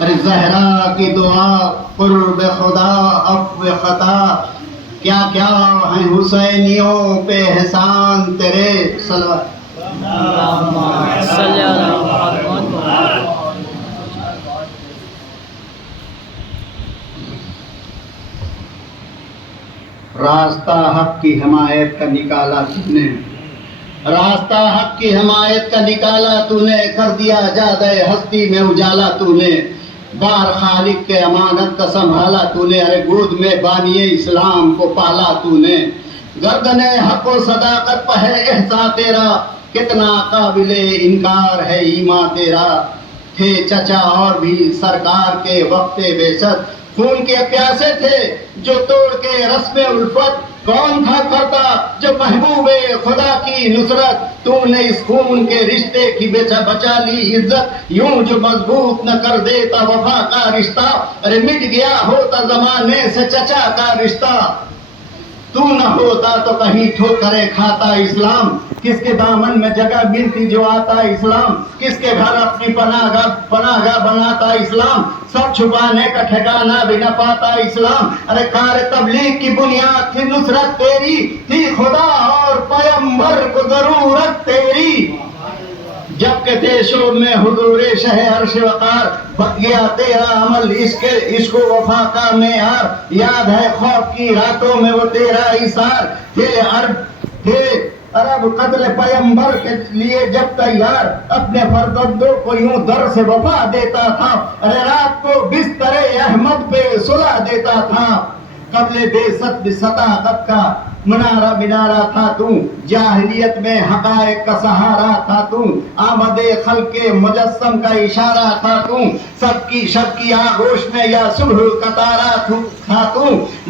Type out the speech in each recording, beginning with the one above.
ارے زہرا کی دعا قرب خدا عفو خطا، کیا کیا ہیں حسینیوں پہ احسان تیرے، صلوات راستہ حق کی حمایت کا نکالا تو نے، راستہ حق کی حمایت کا نکالا تو نے، کر دیا جادہ ہستی میں اجالا تو نے، بار خالق کے امانت کا سنبھالا تو نے، ارے گود میں بانی اسلام کو پالا تو نے، گردن حق و صداقت پہ ہے احسان تیرا، کتنا قابل انکار ہے ایمان تیرا، تھے چچا اور بھی سرکار کے وقت بعثت، خون کے پیاسے تھے جو توڑ کے رسم الفت، کون تھا کرتا جو محبوب خدا کی نصرت، تو نے اس خون کے رشتے کی بچا لی عزت، یوں جو مضبوط نہ کر دیتا وفا کا رشتہ، ارے مٹ گیا ہوتا زمانے سے چچا کا رشتہ، تو نہ ہوتا تو کہیں ٹھوکرے کھاتا اسلام، کس کے دامن میں جگہ ملتی جو آتا اسلام، کس کے گھر اپنی پناہ گاہ بناتا اسلام، سب چھپانے کا ٹھکانہ بھی نہ پاتا اسلام، ارے کار تبلیغ کی بنیاد تھی نصرت تیری، تھی خدا اور پیغمبر کو ضرورت تیری، جب کہ تھے شوب میں حضور شہ عرش وقار، بک گیا تیرا عمل عشق و وفا کا معیار، یاد ہے خوف کی راتوں میں وہ تیرا ایثار، تھے عرب قتل پیغمبر کے لیے جب تیار، اپنے فرزندوں کو یوں در سے وفا دیتا تھا، ارے رات کو بستر احمد پہ سلا دیتا تھا، قبل بعثت بھی صداقت کا منارہ تھا تو، جاہلیت میں حقائق کا سہارا تھا تو، آمد خلق مجسم کا اشارہ تھا تو، سب کی شب کی آغوش میں یا صبح کا تارا تھا تو،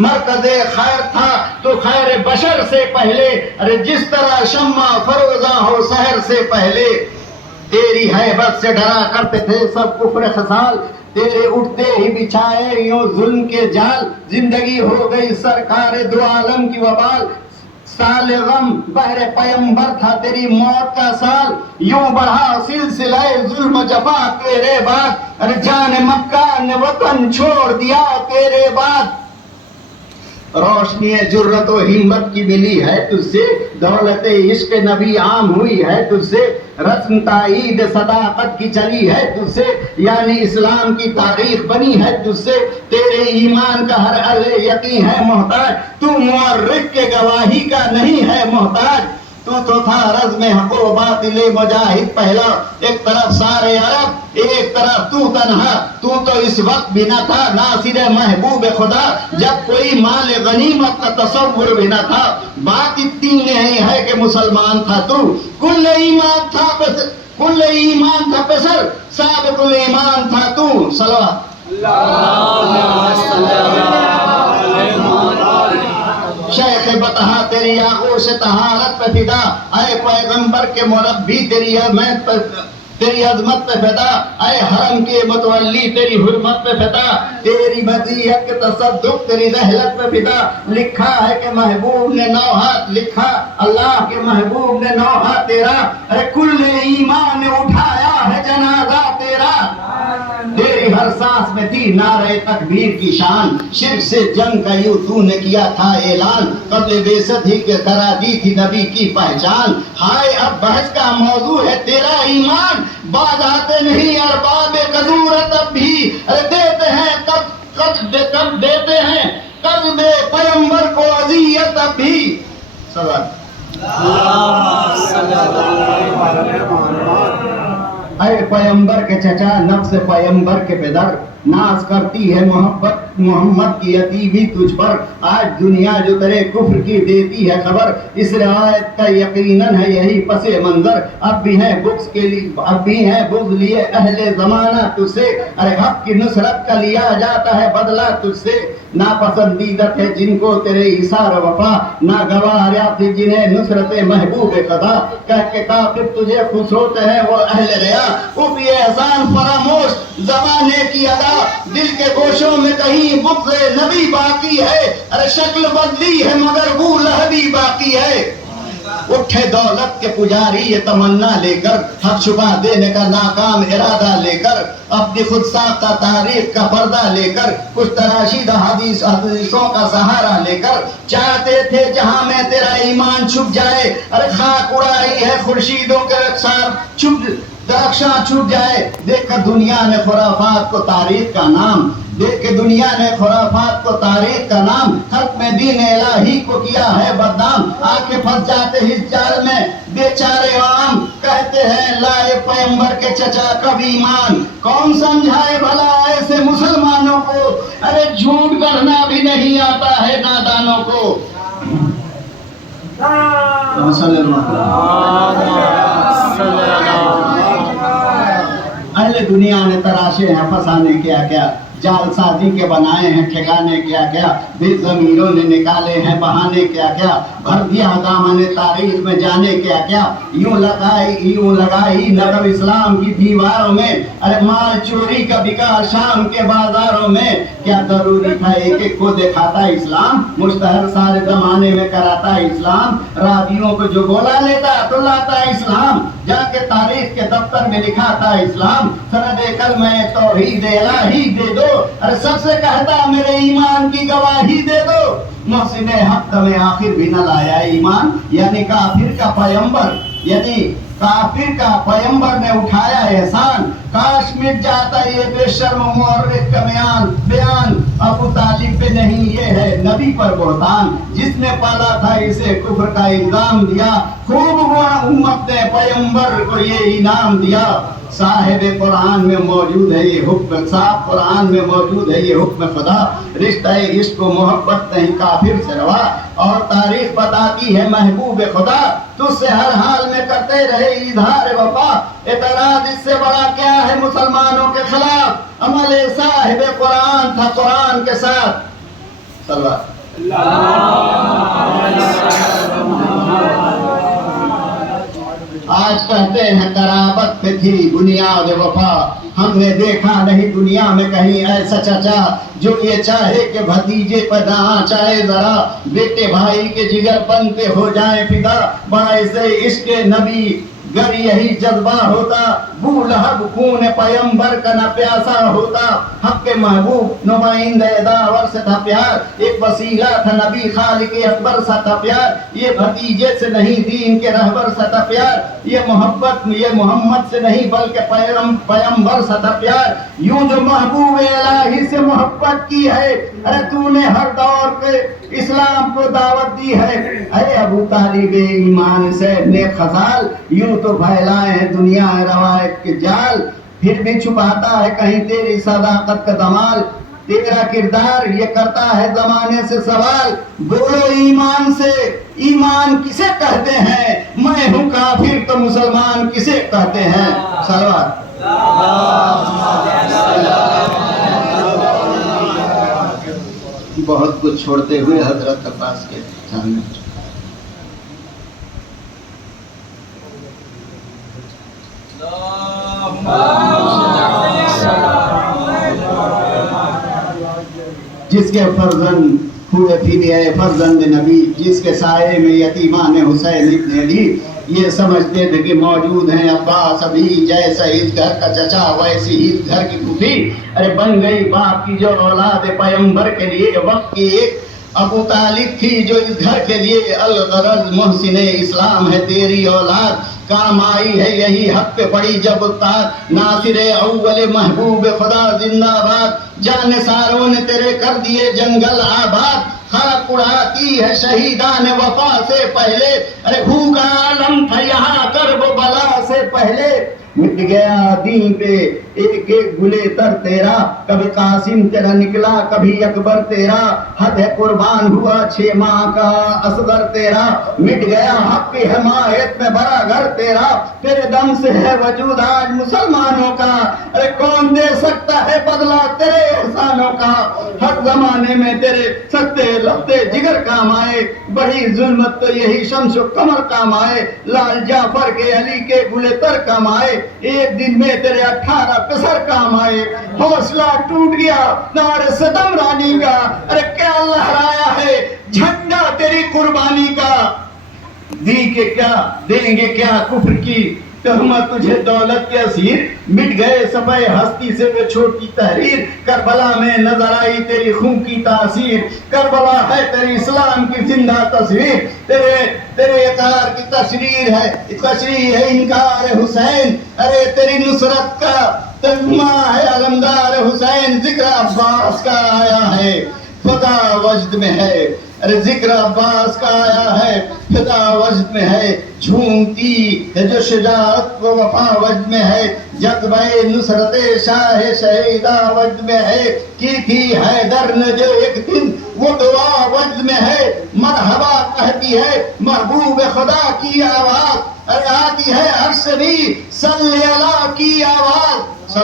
مرکز خیر تھا تو خیر بشر سے پہلے، ارے جس طرح شمع فروزہ ہو سحر سے پہلے، تیری ہیبت سے ڈرا کرتے تھے سب کفر خصال، تیرے اٹھتے ہی بچھائے یوں ظلم کے جال، زندگی ہو گئی سرکار دو عالم کی وبال، سال غم بہر پیمبر تھا تیری موت کا سال، یوں بڑھا سلسلہ ظلم جفا تیرے بعد، ارے جان مکہ نے وطن چھوڑ دیا تیرے بعد، روشنی جرت و ہمت کی ملی ہے تجھ سے، دولت عشق نبی عام ہوئی ہے تجھ سے، رسم تائید صداقت کی چلی ہے تجھ سے، یعنی اسلام کی تاریخ بنی ہے تجھ سے، تیرے ایمان کا ہر اہل یقین ہے محتاج، تو مورخ کے گواہی کا نہیں ہے محتاج، تو تھا رزم حق و باطل مجاہد پہلا، ایک طرف سارے عرب ایک طرف تو تنہا، تو اس وقت بھی نہ تھا ناصر محبوب خدا، جب کوئی مال غنیمت کا تصور بھی نہ تھا، بات اتنی نہیں ہے کہ مسلمان تھا تو، کل ایمان تھا پسر سابق الایمان تھا تو، صلوات شیخ بطحا تیری آغوش طہارت پہ فدا، اے پیغمبر کے مربی تیری عظمت پہ فدا، اے حرم کے متولی تیری حرمت پہ فدا، تیری مزیت کے تصدق تیری رحلت پہ فدا، لکھا ہے کہ محبوب نے 9 ہاتھ، لکھا اللہ کے محبوب نے 9 ہاتھ تیرا، ارے کل ایمان نے اٹھایا ہے جنازہ تیرا، تیری ہر سانس میں تھی نعرہ تکبیر کی شان، شرک سے جنگ کا یوں تو نے کیا تھا اعلان، قبل بعثت ہی کے کرا دی تھی نبی کی پہچان، ہائے اب بحث کا موضوع ہے تیرا ایمان، باز آتے نہیں ارباب قدورت اب بھی، دیتے ہیں کب دیتے ہیں قلب پیغمبر کو اذیت اب بھی، اے پیغمبر کے چچا نفس پیغمبر کے پدر، ناز کرتی ہے محمد کی عتیبی تجھ پر، آج دنیا جو تیرے کفر کی دیتی ہے خبر، اس روایت کا یقیناً ہے یہی پس منظر، اب بھی ہے بغض لیے اہل زمانہ تجھ سے، ارے حق کی نصرت کا لیا جاتا ہے بدلہ تجھ سے، ناپسندیدہ تھے جن کو تیرے ایثار وفا، ناگوارا تھی جنہیں نصرت محبوب خدا، کہہ کے کافر تجھے خوش ہوتے ہیں وہ اہل ریا، اف یہ احسان فراموش زمانے کی ادا، دل کے گوشوں میں کہیں بغض نبی باقی ہے، ارے شکل بدلی ہے مگر وہ لہبی باقی ہے، اٹھے دولت کے پجاری یہ تمنا لے کر، حق چھپا دینے کا ناکام ارادہ لے کر، اپنی خود ساختہ تاریخ کا پردہ لے کر، کچھ تراشیدہ حدیثوں کا سہارا لے کر، چاہتے تھے جہاں میں تیرا ایمان چھپ جائے، ارے خاک اڑائی ہے خورشیدوں کے رخسار، درخشاں چھپ جائے، دیکھ کر دنیا نے خرافات کو تاریخ کا نام، دیکھ کے دنیا نے خرافات کو تاریخ کا نام، حق میں دین الہی کو کیا ہے بدنام، آنکھیں پھنس جاتے اس جال میں بیچارے عام، کہتے ہیں لائے پیغمبر کے چچا کب ایمان، کون سمجھائے بھلا ایسے مسلمانوں کو، ارے جھوٹ گڑھنا بھی نہیں آتا ہے نادانوں کو۔ اہل دنیا نے تراشے ہیں فسانے کیا کیا، جال سازی کے بنائے ہیں ٹھکانے کیا کیا، بے ضمیروں نے نکالے ہیں بہانے کیا کیا، بھر دیا دامن تاریخ میں جانے کیا کیا، یوں لگائی نقب اسلام کی دیواروں میں، ارے مال چوری کا بکا شام کے بازاروں میں، کیا ضروری تھا ایک ایک کو دکھاتا اسلام، مشتہر سارے زمانے میں کراتا اسلام، رابیوں کو جو بولا لیتا تو لاتا اسلام، جا کے تاریخ کے دفتر میں لکھاتا اسلام، سند کلمہ توحید الہی دے دو، ارے سب سے کہتا میرے ایمان کی گواہی دے دو، محسن حق دم آخر بھی نہ لایا ایمان، یعنی کافر کا پیغمبر نے اٹھایا احسان، کاش مٹ جاتا یہ بے شرم مورخ کا بیان، ابو طالب پہ نہیں یہ ہے نبی پر بہتان، جس نے پالا تھا اسے کفر کا الزام دیا، خوب ہوا امت نے پیغمبر کو یہ انعام دیا، صاحب قرآن میں موجود ہے یہ حکم، صاحب قرآن میں موجود ہے یہ حکم خدا، رشتہ عشق و محبت نہیں کافر سے روا، اور تاریخ بتاتی ہے محبوب خدا، تجھ سے ہر حال میں کرتے رہے اظہار وفا، اعتراض اس سے بڑا کیا ہے مسلمانوں کے خلاف، عمل صاحب قرآن تھا قرآن کے ساتھ، صلوات آج کہتے ہیں قرابت پہ تھی بنیاد وفا، ہم نے دیکھا نہیں دنیا میں کہیں ایسا چچا جو یہ چاہے کہ بھتیجے پہ نہ چاہے ذرا، بیٹے بھائی کے جگر بن پہ ہو جائے فدا، باعث عشق نبی گر یہی جذبہ ہوتا، بو لہب خون پیمبر کا نہ پیاسا ہوتا، حق کے محبوب نمائندہ داور سے تھا پیار، ایک وسیلہ تھا نبی خالق اکبر سا تھا پیار، یہ بھتیجے سے نہیں دین کے رہبر سا تھا پیار، یہ محمد سے نہیں بلکہ پیمبر سا تھا پیار، یوں جو محبوب الہی سے محبت کی ہے، ارے تو نے ہر دور کے اسلام کو دعوت دی ہے، اے ابو طالب ایمان سے نیک خصال، یوں تو پھیلائے ہیں دنیا روایت کے جال، پھر بھی چھپاتا ہے کہیں تیری صداقت کا دمال، تیرا کردار یہ کرتا ہے زمانے سے سوال، بولو ایمان سے ایمان کسے کہتے ہیں، میں ہوں کافر تو مسلمان کسے کہتے ہیں، صلوات بہت کچھ چھوڑتے ہوئے حضرت عباس کے سامنے جس کے فرزند ہوئے پھرے فرزند نبی، جس کے سائے میں یتیمان حسین ابن علی، یہ سمجھتے تھے کہ موجود ہیں عباس ابھی، جیسا اس گھر کا چچا ویسی اس گھر کی پھوپھی، ارے بن گئی باپ کی جو اولاد پیغمبر کے لیے وقت کی ایک ابو طالب تھی جو اس گھر کے لیے الغرض محسن اسلام ہے تیری اولاد، کام آئی ہے یہی حق پہ پڑی جب استاد، ناصر اول محبوب خدا زندہ باد، جان ساروں نے تیرے کر دیے جنگل آباد، خاک اڑاتی ہے شہیدان وفا سے پہلے، ارے بھوکا عالم تھا یہاں کرب و بلا سے پہلے، مٹ گیا دین پہ ایک ایک گلے تر تیرا، کبھی قاسم تیرا نکلا کبھی اکبر تیرا، حد ہے قربان ہوا 6 ماہ کا اصغر تیرا، مٹ گیا حق کی حمایت میں بڑا گھر تیرا، تیرے دم سے ہے وجود آج مسلمانوں کا، ارے کون دے سکتا ہے بدلہ تیرے احسانوں کا، ہر زمانے میں تیرے سکتے لفتے جگر کام آئے، بڑی ظلمت تو یہی شمس و قمر کام آئے، لال جعفر کے علی کے گلے تر کام آئے، ایک دن میں تیرے 18 پسر کام آئے، حوصلہ ٹوٹ گیا نار ستم رانی کا، ارے کیا لہرایا ہے جھنڈا تیری قربانی کا، دی کہ کیا دیں گے کیا کفر کی تہمت تجھے دولت کے اسیر مٹ گئے صفحے ہستی سے وہ چھوٹی تحریر کربلا میں نظر آئی تیری خون کی تاثیر کربلا ہے تیری اسلام کی زندہ تصویر تیرے اقرار کی تشریح ہے انکار حسین ارے تیری نصرت کا ترجمہ ہے علمدار حسین ذکر عباس کا آیا ہے فدا وجد میں ہے ارے ذکر عباس کا آیا ہے فدا وجد میں ہے جھومتی ہے جو شجاعت و وفا وجد میں ہے جذبہ نصرت شاہ شہیدہ وجد میں ہے کی تھی حیدر نے جو ایک دن وہ دعا وجد میں ہے مرحبا کہتی ہے محبوب خدا کی آواز ارے آتی ہے عرش بھی صلی اللہ کی آواز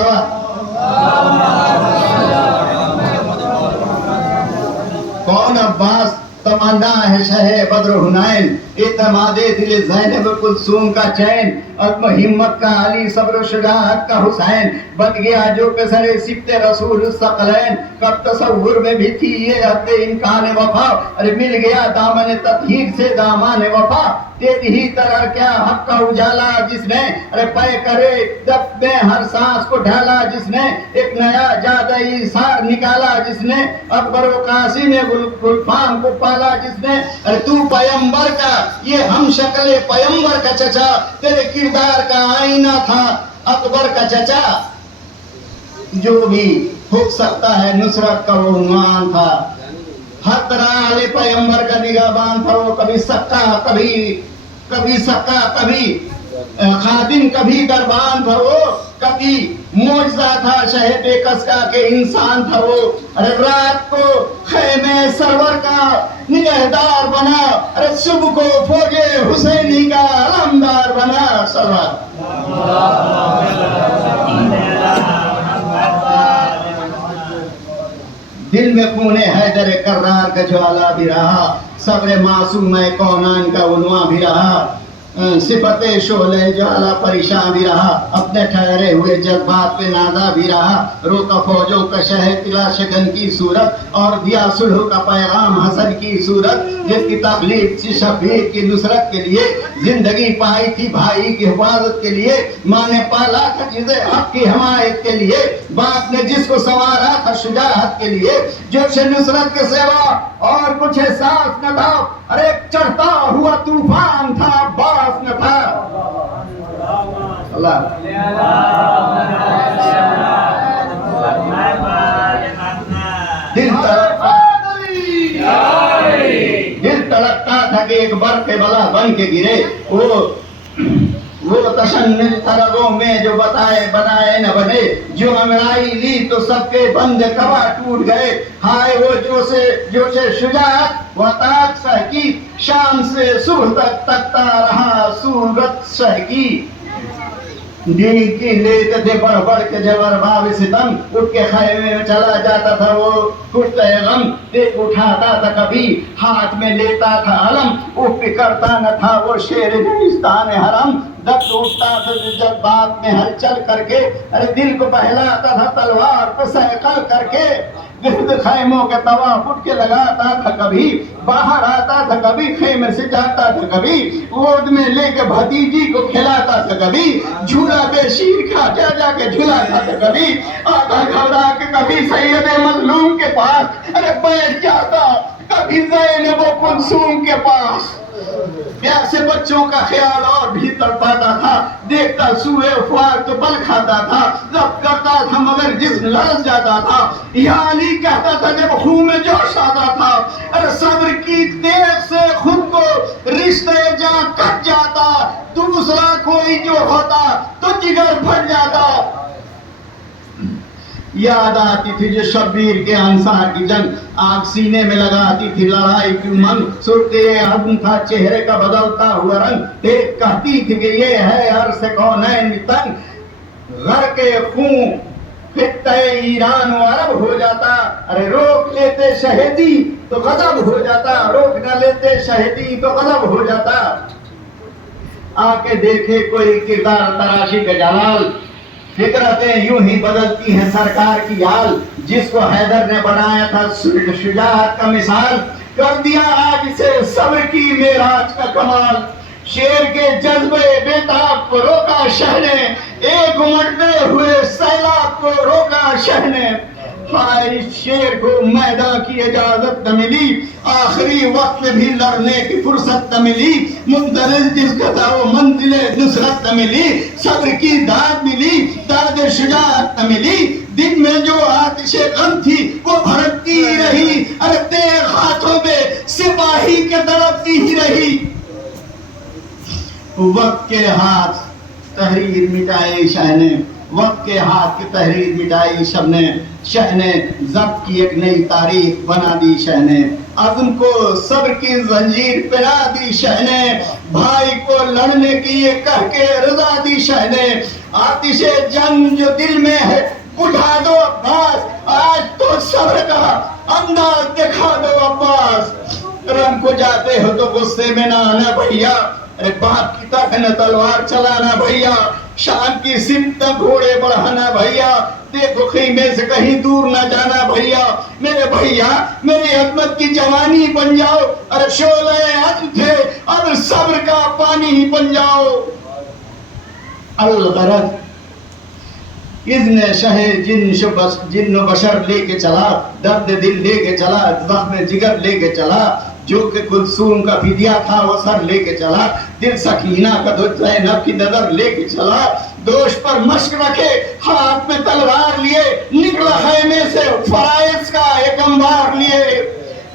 کون عباس تمنا ہے شہ بدر حنین اعتماد دل زینب کلثوم کا چین عزم ہمت کا علی صبر و شجاعت کا حسین بن گیا جو پسر سبت رسول الثقلین کب تصور میں بھی تھی یہ حد امکان وفا ارے مل گیا دامن تطہیر سے دامان وفا تیری ہی طرح کیا حق کا اجالا جس نے ارے پے کرے دب میں ہر سانس کو ڈھالا جس نے ایک نیا جادئی سار نکالا جس نے اکبر و قاسم گلفام کو پالا جس نے ارے تو پیمبر کا یہ ہم شکل پیمبر کا چچا تیرے کردار کا آئینہ تھا اکبر کا چچا جو بھی ہو سکتا ہے نصرت کا وہ عنوان تھا ہر طرح علی پیمبر کا نگہبان تھا وہ کبھی سکا کبھی خادم کبھی دربان تھا وہ کبھی معجزہ تھا شہ بے کس کا کہ انسان تھا وہ ارے رات کو خیمے سرور کا نگہدار بنا ارے صبح کو فوج حسینی کا علمدار بنا سرور دل میں خون حیدر کرار کا جوالا بھی رہا صبر معصوم کونان کا عنواں بھی رہا صفت شعلہ جوالا پریشان بھی رہا اپنے ٹھہرے ہوئے جذبات پہ نادا بھی رہا روکا فوجوں کا شہر قلعہ شگن کی صورت اور دیا صلح کا پیغام حسن کی صورت جس کی تخلیق شبیر کی نصرت کے لیے زندگی پائی تھی بھائی کی حفاظت کے لیے ماں نے پالا تھا جسے حق کی حمایت کے لیے باپ نے جس کو سنوارا تھا شجاعت کے لیے جو نصرت کے سوا اور کچھ احساس نہ تھا ارے چڑھتا ہوا طوفان تھا باس نہ تھا اللہ دل تڑپتا تھا کہ ایک برف بلا بن کے گرے وہ تشنج طرقوں میں جو بنائے نہ بنے جو امرائی لی تو سب کے بند کوا ٹوٹ گئے ہائے وہ جو سے شجاعت وہ طاق سہ کی شام سے صبح تک تکتا رہا صورت سہ کی دین کی لیتے تھے بڑھ بڑھ کے جبر باب ستم اٹھ کے خیمے میں چلا جاتا تھا وہ کشتہ غم دیکھ اٹھاتا تھا کبھی ہاتھ میں لیتا تھا علم اف کرتا نہ تھا وہ شیر گلستان حرم دب اٹھتا تھا جذبات میں ہلچل کر کے ارے دل کو بہلاتا تھا تلوار کو سیکل کر کے گرد خیموں کے طواف اٹھ کے لگاتا تھا کبھی باہر آتا تھا کبھی خیمے سے جاتا تھا کبھی گود میں لے کے بھتیجی کو کھلاتا تھا کبھی جھولا بے شیر کھا جا کے جھلاتا تھا کبھی آتا گھبرا کے کبھی سید مظلوم کے پاس ارے بیٹھ جاتا کبھی زینب و کلثوم کے پاس پیاسے بچوں کا خیال اور بھی تڑپاتا تھا دیکھتا سوئے افواج تو بل کھاتا تھا ضبط کرتا تھا مگر جسم لرز جاتا تھا یا علی کہتا تھا جب خون میں جوش آتا تھا ارے صبر کی تیز سے خود کو رشتے جہاں کٹ جاتا دوسرا کوئی جو ہوتا تو جگر پھٹ جاتا یاد آتی تھی جو شبیر کے انصار کی جنگ آگ سینے میں لگاتی تھی لڑائی کی من سرتے عدم تھا چہرے کا بدلتا ہوا رنگ دیکھ کہتی تھی کہ یہ ہے عرص کونین تنگ غرق خون خطہ ایران و عرب ہو جاتا ارے روک لیتے شہیدی تو غضب ہو جاتا روک نہ لیتے شہیدی تو غضب ہو جاتا آ کے دیکھے کوئی کردار تراشی کا جلال فکرتیں یوں ہی بدلتی ہیں سرکار کی حال جس کو حیدر نے بنایا تھا شجاعت کا مثال کر دیا آج سے صبر کی معراج کا کمال. شیر کے جذبے بیتاب کو روکا شہ نے, ایک امڑتے ہوئے سیلاب کو روکا شہ نے. ہائے اس شیر کو میدان کی اجازت نہ ملی, آخری وقت میں بھی لڑنے کی فرصت نہ ملی, مندرج جس کا تھا وہ منزل نصرت نہ ملی, صبر کی داد ملی داد شجاعت نہ ملی. دن میں جو آتش غم تھی وہ بھڑکتی ہی رہی, ارے تیرے ہاتھوں میں سپاہی کے تڑپتی ہی رہی. وقت کے ہاتھ تحریر مٹائے شاہ نے, وقت کے ہاتھ کی تحریر مٹائی شب نے, شہ نے ضبط کی ایک نئی تاریخ بنا دی شہ نے, عزم کو صبر کی زنجیر پہنا دی شہ نے, بھائی کو لڑنے کی یہ کہہ کے رضا دی شہ نے. آتش جنگ جو دل میں ہے بجھا دو عباس, آج تو صبر کا انداز دکھا دو عباس. رن کو جاتے ہو تو غصے میں نہ آنا بھیا, ارے باپ کی طرح نہ تلوار چلانا بھیا, شام کی سمت گھوڑے بڑھانا بھیا, دیکھو خیمے سے کہیں دور نہ جانا بھیا. میرے بھیا میری عظمت کی جوانی بن جاؤ, ارے شعلہ عزم تھے اب صبر کا پانی ہی بن جاؤ. الغرض اذن شہ جن و بشر لے کے چلا, درد دل لے کے چلا, زخم جگر لے کے چلا, جو کہ کلثوم کا فدیہ تھا وہ سر لے کے چلا, دل سکینہ کا زینب کی نظر لے کے چلا, دوش پر مشق رکھے ہاتھ میں تلوار لیے, نکلا خیمے سے فرائض کا ایک انبار لیے.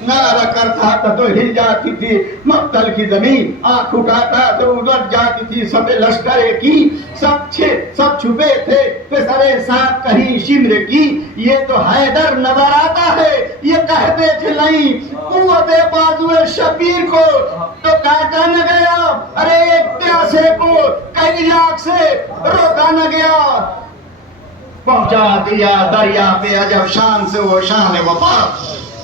نعرہ کرتا تھا تو ہل جاتی تھی مقتل کی زمین, آنکھ اٹھاتا تو اجڑ جاتی تھی سب لشکر کی, سب چھپے تھے پسرے ساتھ کہیں شمر کی. یہ تو حیدر نظر آتا ہے, یہ کہتے تھے نہیں قوت بازو شبیر کو تو کاٹا نہ گیا, ارے ایک پیاسے کو کئی لاکھ سے روکا نہ گیا. پہنچا دیا دریا پہ عجب شان سے وہ شان وفا,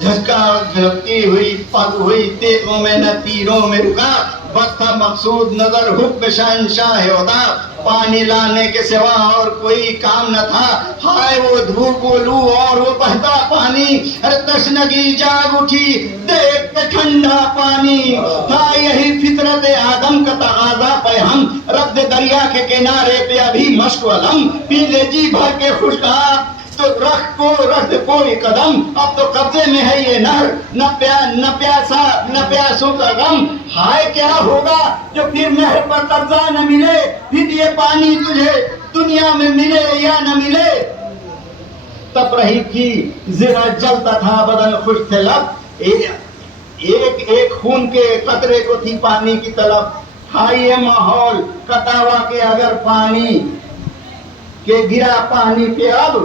جھٹکا جھلکتی ہوئی پگ ہوئی تیغوں میں نہ تیروں میں رکا, بس تھا مقصود نظر حکم شہنشاہ ہوتا, پانی لانے کے سوا اور کوئی کام نہ تھا. ہائے وہ دھوپ و لو اور وہ بہتا پانی, ارے تشنگی جاگ اٹھی دیکھ کے ٹھنڈا پانی. تھا یہی فطرت آدم کا تقاضا پہ ہم, رد دریا کے کنارے پہ ابھی مشک و علم, پی لے جی بھر کے خوشگوار تو رکھ کوئی قدم, اب تو قبضے میں ہے یہ نہر, نہ پیاسوں کا غم. ہائے کیا ہوگا جو پھر نہر پر قبضہ نہ ملے, پھر یہ پانی تجھے دنیا میں ملے یا نہ ملے. تپ رہی تھی زرا جلتا تھا بدن خوش تھے لب, ایک خون کے قطرے کو تھی پانی کی طلب. ہائے یہ ماحول کتاوا کے اگر پانی کہ گرا پانی پہ, اب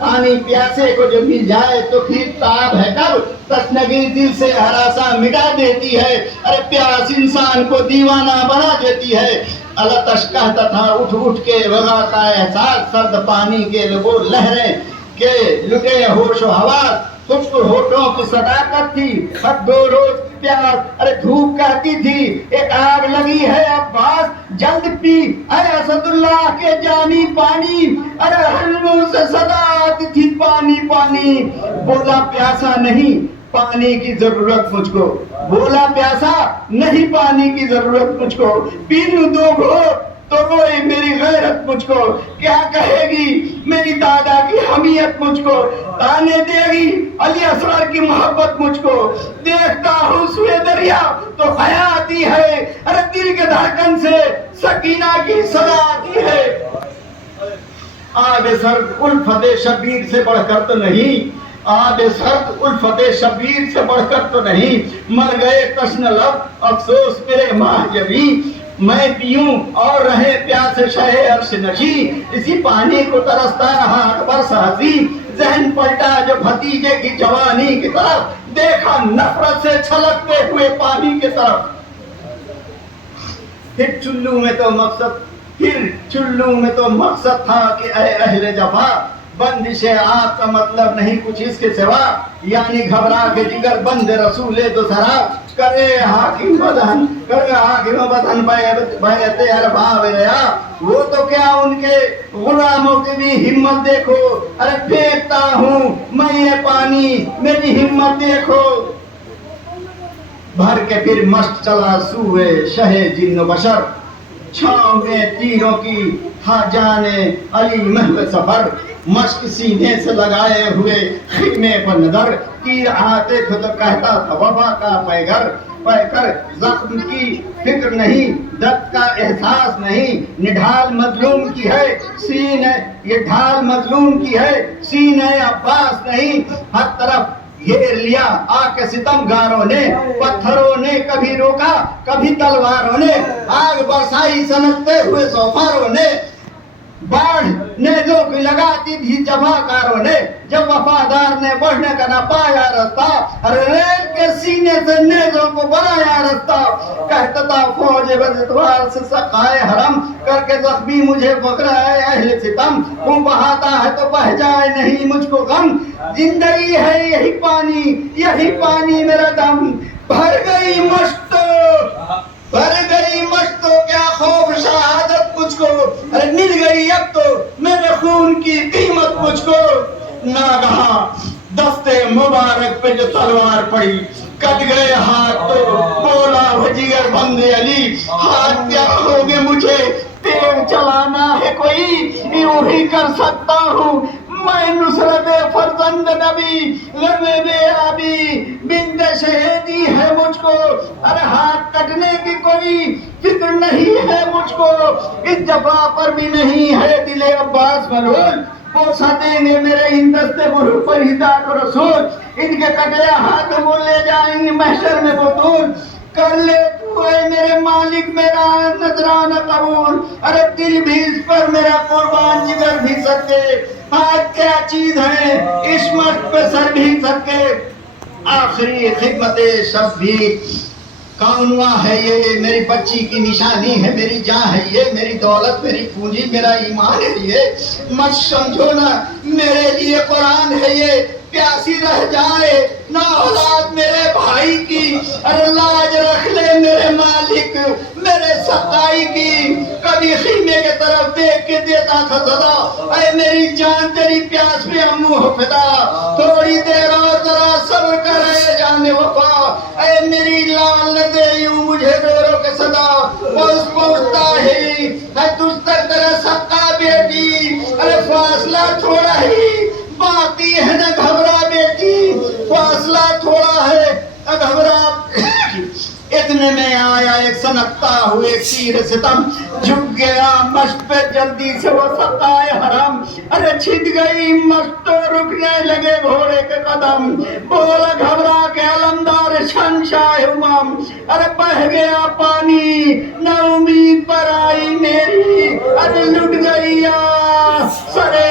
پانی پیاسے کو جو مل جائے تو پھر تاب ہے کب. تشنگی دل سے ہراساں مٹا دیتی ہے, ارے پیاس انسان کو دیوانہ بنا دیتی ہے. اللہ تش کہتا تھا اٹھ اٹھ کے وغا کا احساس, سرد پانی کے لبو لہریں کے لٹے ہوش و حواس. خشک ہوٹوں کی صداقت تھی حد دو روز پیاس, ارے دھوپ کہتی تھی ایک آگ لگی ہے عباس, جلد پی اے اسد اللہ کے جانی پانی, ارے ہر منہ سے صدا آتی تھی پانی پانی. بولا پیاسا نہیں پانی کی ضرورت مجھ کو, بولا پیاسا نہیں پانی کی ضرورت مجھ کو, پی لوں دو گھونٹ تو روئے میری غیرت مجھ کو, کیا کہے گی میری دادا کی حمیت مجھ کو, تانے دے گی علی اصغر کی محبت مجھ کو. دیکھتا ہوں سوئے دریا تو حیا آتی ہے, ارے دل کے دھڑکن سے سکینہ کی صدا آتی ہے. آب سرد الفت شبیر سے بڑھ کر تو نہیں, آب سرد الفت شبیر سے بڑھ کر تو نہیں, مر گئے تشن لب افسوس میرے ماہجبی. میں پیوں اور رہے پیاس شہ عرش نشی, اسی پانی کو ترستا رہا اکبر سہزی. ذہن پلٹا جو بھتیجے کی جوانی کی طرف, دیکھا نفرت سے چھلکتے ہوئے پانی کی طرف. پھر چلو میں تو مقصد تھا کہ اے اہل جفا, بندش آپ کا مطلب نہیں کچھ اس کے سوا, یعنی گھبرا کے جگر بند رسول تو سرا. کرے حاکم بدن بیعت ارباب ریا, وہ تو کیا ان کے غلاموں کی بھی ہمت دیکھو, ارے پھینکتا ہوں میں یہ پانی میری ہمت دیکھو. بھر کے پھر مشق چلا سوئے شہ جن و بشر، چھاؤں میں تیروں کی تھا جانے علی محو سفر، مشق سینے سے لگائے ہوئے خیمے پر نظر، تیر آتے تھے تو کہتا تھا وفا کا پیکر، زخم کی فکر نہیں، درد کا احساس نہیں، یہ ڈھال مظلوم کی ہے سینے، یہ ڈھال مظلوم کی ہے سینے عباس نہیں، ہر طرف گھیر لیا آ کے ستم گاروں نے، پتھروں نے کبھی روکا کبھی تلواروں نے، آگ برسائی سنکتے ہوئے سوفاروں نے، باڑھ نیزوں کی لگاتی تھی جفاکاروں نے، جب وفادار نے بڑھنے کا نہ پایا رستہ، ریل کے سینے سے نیزوں کو بنایا رستہ، کہتا تھا فوج بدتوار سے سقائے حرم، کر کے زخمی مجھے پکڑا ہے اہل ستم، خون بہاتا ہے تو بہ جائے نہیں مجھ کو غم، زندگی ہے یہی پانی میرا دم، بھر گئی مشت تو کیا خوف شہادت مجھ کو، ارے مل گئی اب تو میرے خون کی قیمت مجھ کو، ناگہاں دستے مبارک پہ جو تلوار پڑی، کٹ گئے ہاتھ تو بولا وہ جگر بند علی، ہاتھ کیا ہوگے مجھے تیر چلانا ہے کوئی، یوں ہی کر سکتا ہوں میں نصرت فرزند نبی، غم بے آبی بند شہیدی ہے مجھ کو، ارے ہاتھ کٹنے کی کوئی فکر نہیں ہے مجھ کو، اس جفا پر بھی نہیں ہے دل عباس ملول، بوسہ دیں گے میرے ان دستے برو پر ہدایت و رسول، ان کے کٹے ہاتھ وہ لے جائیں گے محشر میں بطول، کر لے تو اے میرے مالک میرا نذرانہ قبول، ارے دل بھی اس پر میرا قربان جگر بھی سکے، آج کیا چیز ہے عصمت پہ سر بھی سکے، آخری خدمت شب بھی کون ہوا ہے یہ، میری بچی کی نشانی ہے، میری جان ہے یہ، میری دولت میری پونجی میرا ایمان ہے یہ، مت سمجھو نا میرے لیے قرآن ہے یہ، پیاسی رہ جائے نہ اولاد میرے بھائی کی، ارے لاج رکھ لے میرے مالک میرے سقائی کی، کبھی خیمے کے طرف دیکھ کے دیتا تھا صدا، اے میری جان تیری پیاس پہ امو ہو فدا، تھوڑی دیر اور ذرا صبر کر اے جان وفا، اے میری لال نہ دے یوں مجھے رو رو کے صدا، پوچھتا ہے تجھ تک تیرا سقا بیٹی، ارے فاصلہ تھوڑا ہی باقی ہے نہ گھبرا بیٹی، فاصلہ تھوڑا ہے نہ گھبرا، اتنے میں آیا ایک سنکتا ہوئے تیر ستم، جھک گیا مشق پہ جلدی سے وہ سقائے حرم، ارے چھٹ گئی مشق تو رکنے لگے گھوڑے کے قدم، بولا گھبرا کے علمدار شہنشاہ امم، ارے بہہ گیا پانی نہ امید پر آئی میری، ارے لٹ گئی سرے